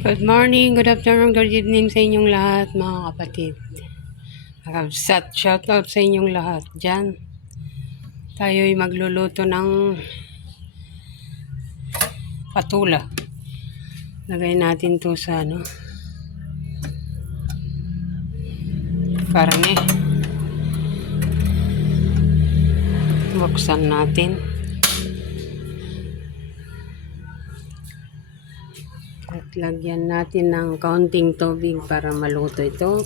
Good morning, good afternoon, good evening sa inyong lahat mga kapatid. Shout, shout out sa inyong lahat dyan. Tayo'y magluluto ng patula. Lagay natin to sa ano. Karne. Buksan natin. Lagyan natin ng kaunting tubig para maluto ito.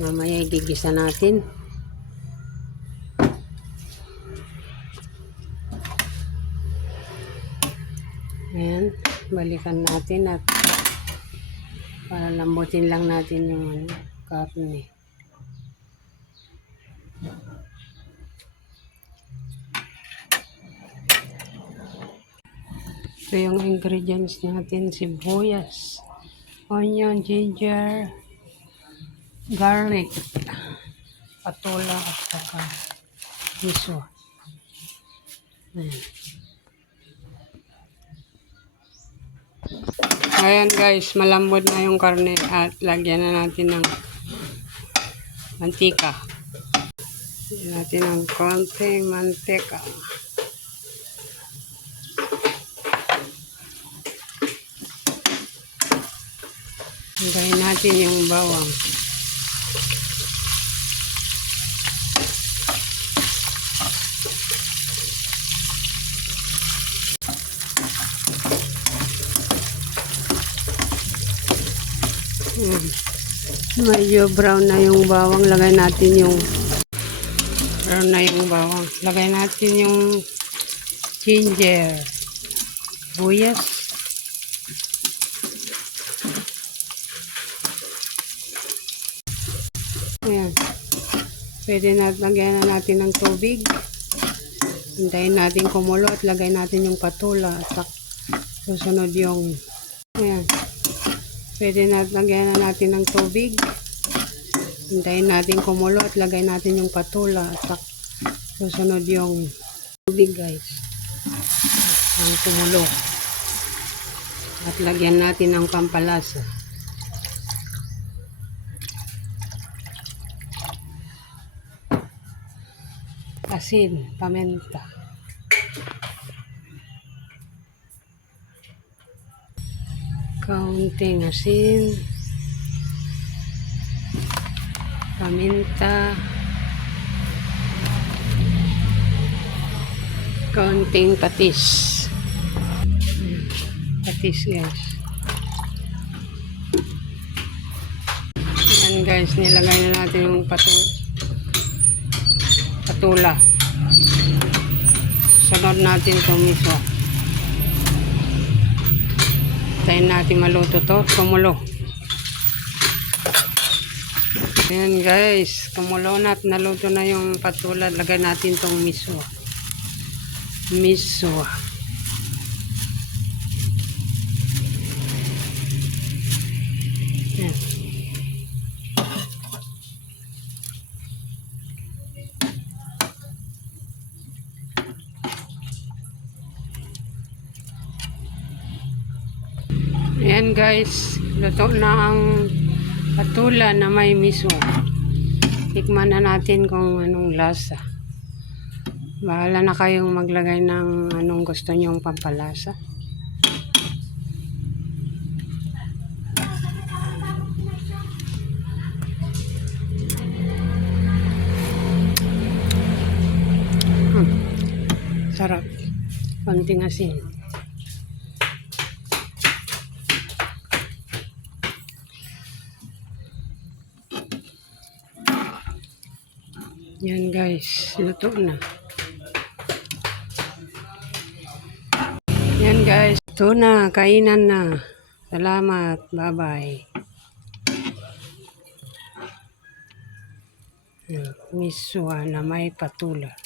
Mamaya igigisa natin. Ayan, balikan natin at para lambutin lang natin yung ano, karne. Ito yung ingredients natin, sibuyas, onion, ginger, garlic, patula at saka miso. Ayan. Ayan guys, malambot na yung karne at lagyan na natin ng mantika. Lagyan natin ng konting mantika. Lagyan natin yung bawang. Hmm. Medyo brown na yung bawang. Lagay natin yung brown na yung bawang. Lagay natin yung ginger. Buyas. Ayan. Pwede na lagyan na natin ng tubig. Hintayin natin kumulo at lagay natin yung patula at susunod yung ayan. Pwede na lagyan na natin ng tubig. Hintayin natin kumulo at lagay natin yung patula at susunod yung tubig guys. Ang kumulo. At lagyan natin ng pampalasa. Asin, paminta. Kaunting asin, paminta, kaunting patis. Patis guys. Yan guys, nilagay na natin yung patula. Sunod natin itong miso. Tayin natin maluto to. Kumulo. Ayan guys. Kumulo na at naluto na yung patula. Lagay natin itong miso. Miso. Ayan. Ayan guys, luto na ang patula na may miso. Tikman na natin kung anong lasa. Bahala na kayong maglagay ng anong gusto nyong pampalasa. Hmm. Sarap. Konting asin. Yan guys, luto na. Yan guys, luto na, kainan na. Salamat, bye-bye. Miswa na may patula.